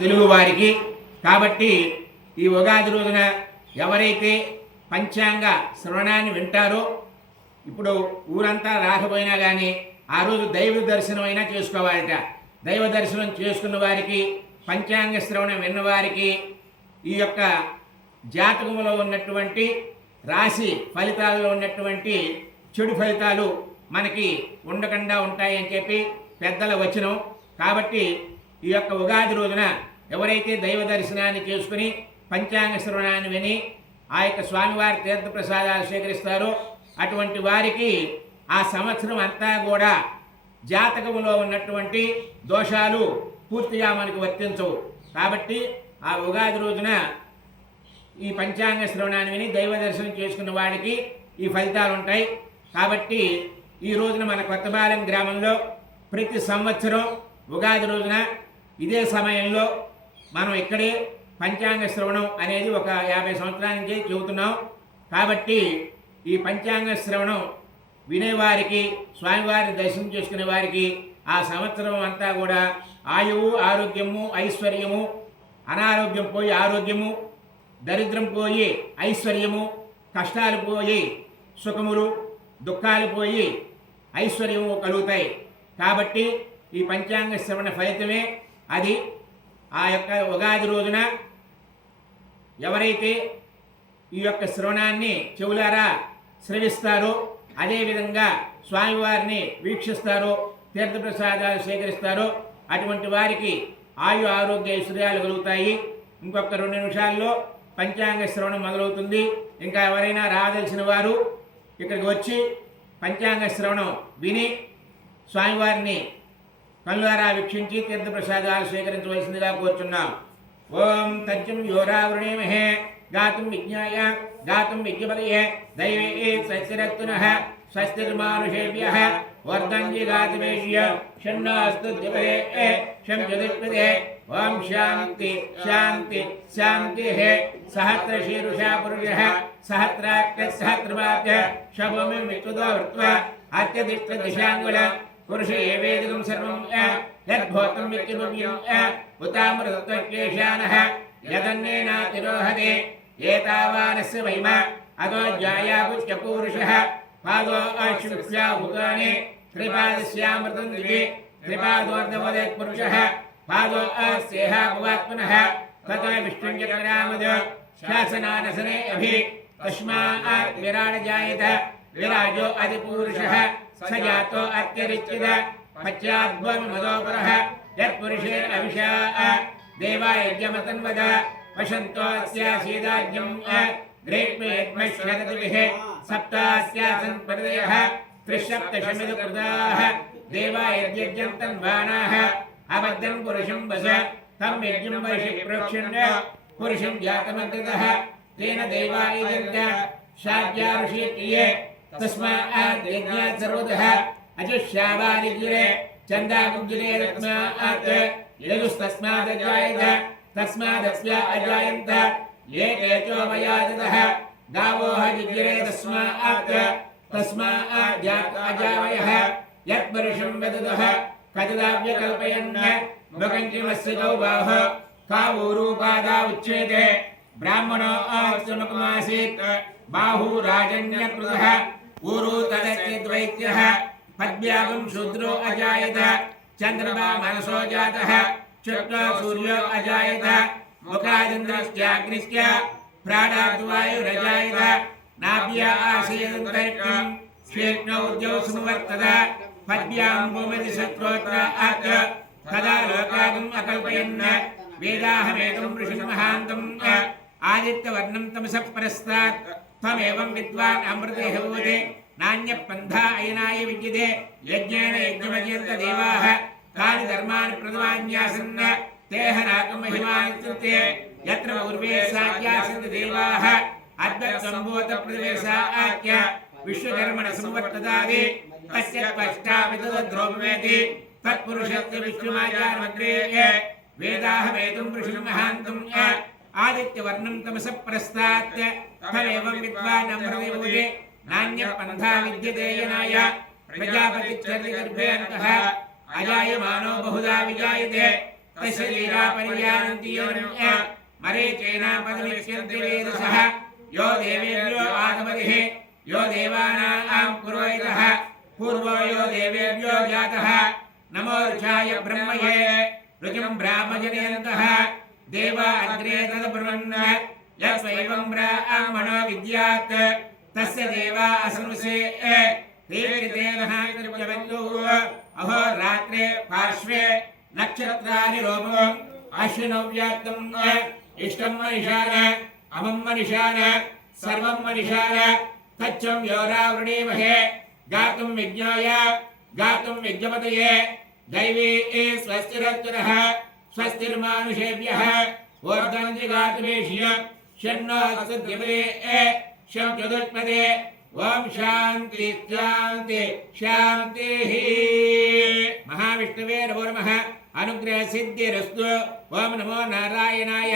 తెలుగు వారికి. కాబట్టి ఈ ఉగాది రోజున ఎవరైతే పంచాంగ శ్రవణాన్ని వింటారో, ఇప్పుడు ఊరంతా రాకపోయినా కానీ ఆ రోజు దైవ దర్శనం అయినా చేసుకోవాలట. దైవ దర్శనం చేసుకున్న వారికి, పంచాంగ శ్రవణం విన్నవారికి ఈ యొక్క జాతకంలో ఉన్నటువంటి రాశి ఫలితాలలో ఉన్నటువంటి చెడు ఫలితాలు మనకి ఉండకుండా ఉంటాయని చెప్పి పెద్దల వచనం. కాబట్టి ఈ యొక్క ఉగాది రోజున ఎవరైతే దైవ దర్శనాన్ని చేసుకుని పంచాంగ శ్రవణాన్ని విని ఆ యొక్క స్వామివారి తీర్థప్రసాదాలు స్వీకరిస్తారో అటువంటి వారికి ఆ సంవత్సరం అంతా కూడా జాతకంలో ఉన్నటువంటి దోషాలు పూర్తిగా మనకు వర్తించవు. కాబట్టి ఆ ఉగాది రోజున ఈ పంచాంగ శ్రవణాన్ని విని దైవ దర్శనం చేసుకున్న వాడికి ఈ ఫలితాలు ఉంటాయి. కాబట్టి ఈ రోజున మన కొత్తపాలెం గ్రామంలో ప్రతి సంవత్సరం ఉగాది రోజున ఇదే సమయంలో మనం ఇక్కడే పంచాంగ శ్రవణం అనేది ఒక 50 సంవత్సరాల నుంచి చెబుతున్నాం. కాబట్టి ఈ పంచాంగ శ్రవణం వినేవారికి, స్వామివారిని దర్శనం చేసుకునే వారికి ఆ సంవత్సరం అంతా కూడా ఆయువు, ఆరోగ్యము, ఐశ్వర్యము, అనారోగ్యం పోయి ఆరోగ్యము, దరిద్రం పోయి ఐశ్వర్యము, కష్టాలు పోయి సుఖములు, దుఃఖాలు పోయి ఐశ్వర్యము కలుగుతాయి. కాబట్టి ఈ పంచాంగ శ్రవణ ఫలితమే అది. ఆ యొక్క ఉగాది రోజున ఎవరైతే ఈ యొక్క శ్రవణాన్ని చెవులారా శ్రవిస్తారో, అదేవిధంగా స్వామివారిని వీక్షిస్తారో, తీర్థప్రసాదాలు స్వీకరిస్తారో అటువంటి వారికి ఆయు ఆరోగ్య ఐశ్వర్యాలు కలుగుతాయి. ఇంకొక 2 నిమిషాల్లో పంచాంగ శ్రవణం మొదలవుతుంది. ఇంకా ఎవరైనా రావదలిసిన వారు ఇక్కడికి వచ్చి పంచాంగ శ్రవణం విని స్వామివారిని కళ్ళారా వీక్షించి తీర్థప్రసాదాలు స్వీకరించవలసిందిగా కోరుచున్నాం. ఓం తజ్జం యోరావృణేమహే గాతుం విజ్ఞాయ గాతుం విజ్ఞపదయే దైవే సత్యరత్తునః స్వస్తిర్మానుషేభ్యః వర్ధంజి గాతుమేష్య షణ్ణాస్తు దివే షం జగత్పదే. ఓం శాంతి శాంతి శాంతి. సహస్రశీర్షా పురుషః సహస్రాక్ష శభూమి విష్ణుదో వృత్వా అత్యధిష్ట దిశాంగుల పురుష ఏవేదికం సర్వం యద్భూతం విద్యుభవ్యం ఉతామృతత్వకేశానః యదన్నేనాతిరోహతే ఏతావానస్య మహిమ అదో జాయాపుష్య పూరుషః పాదో అశ్విప్యాభుతాని త్రిపాదస్యామృతం దివి త్రిపాదోర్ధవదేత్ పురుషః పాదో అస్యేహాపువాత్మనః తతో విష్ణుంజకరామద శాసనానసనే అభి తస్మాత్ విరాట్ జాయత విరాజో అధిపూరుషః स जातो अत्यरिच्यत पश्चाद्भवमदोपरः यत्पुरुषेण अविषा देवायज्ञमतन्वद वशन्तोऽस्यासीदाज्ञम् ग्रेट्मेद्मश्यदतिभिः सप्तास्यासन् परिदयः त्रिसप्तशमिदकृताः देवायज्ञं तन्वानाः अबद्धं पुरुषं वस तं यज्ञं वैशि प्रोक्षण्य पुरुषं जातमन्ततः तेन देवायजन्त शाद्याऋषिये तस्मात् यज्ञात् सर्वतः अजुष्यावानिज्ञरे चन्दाकुञ्जरे रत्नात् यजुस्तस्मात् अजायत तस्मादस्य अजायन्त ये केचो मयादतः गावो हजिज्ञरे तस्मात् अजावयः यत्पुरुषं वदतः कजदाव्यकल्पयन् मुखञ्चिमस्य गौ बाहो कावूरूपादा उच्यते ब्राह्मणो सुमुखमासीत् बाहू राजन्यकृतः ऊरू तदच्चिद्वैत्यः पद्भ्यागं शूद्रो अजायत चन्द्रमा मनसो जातः शुक्लो सूर्यो अजायत मुखादिन्द्रश्चाग्निश्च प्राणाद्वायुरजायत नाभ्या आसीदन्तरिक्षं श्वेष्णौ द्यौसुवर्तत पद्भ्यां भूमिति शत्रोत्रात् तदा लोकागम् अकल्पयन् वेदाहमेकं ऋषिमहान्तम् आदित्यवर्णं तमसः परस्तात् त्वमेवं विद्वान् अमृते हवते नान्यपन्था अयनाय विद्यते यज्ञेन यज्ञमयन्त देवाः तानि धर्माणि प्रथमान्यासन् तेह नाकमहिमानित्युक्ते यत्र पूर्वे साख्यासन्ति देवाः अद्वत्सम्भूतप्रतिवेशाख्य विश्वकर्मण संवर्तदादि तस्य त्वष्टावितद्रोपमेति तत्पुरुषस्य विष्णुमाचारमग्रे वेदाहमेतुं ऋषिमहान्तम् आदित्यवर्णं तमसः परस्तात् तमेवं विद्वान् अमृते हवते नान्यपन्था विद्यते यनाय प्रजापतिच्छ्रति गर्भे अन्तः अजायमानो बहुधा विजायते तस्य लीला पर्यायन्ति योनिम्य मरीचेना पदमिष्यन्ति वेदसः यो देवेभ्यो आगमतिः यो देवानां पुरोहितः पूर्वो यो देवेभ्यो जातः नमो ऋषाय ब्रह्मये ऋजुं ब्राह्मजनयन्तः देवा अग्रे तदब्रुवन् यस्वैवं ब्राह्मणो विद्यात् तस्य देवा असंसे देवतेनः कृत्यवन्तुः अहोरात्रे पार्श्वे नक्षत्राणि रोपो अश्विनौ व्याप्तम् इष्टं मनिषान अमं मनिषान सर्वं मनिषान तच्चं योरावृणीमहे गातुं विज्ञाय गातुं विज्ञपतये दैवी स्वस्तिरत्तरः स्वस्तिर्मानुषेभ्यः ऊर्ध्वं गातुमेष्य शन्नो असुद्यपदे शं चतुष्पदे ओम शांति शांति शांति। महाविष्णुवे नमो नमः। अनुग्रह सिद्धिरस्तु। ओम नमो नारायणाय।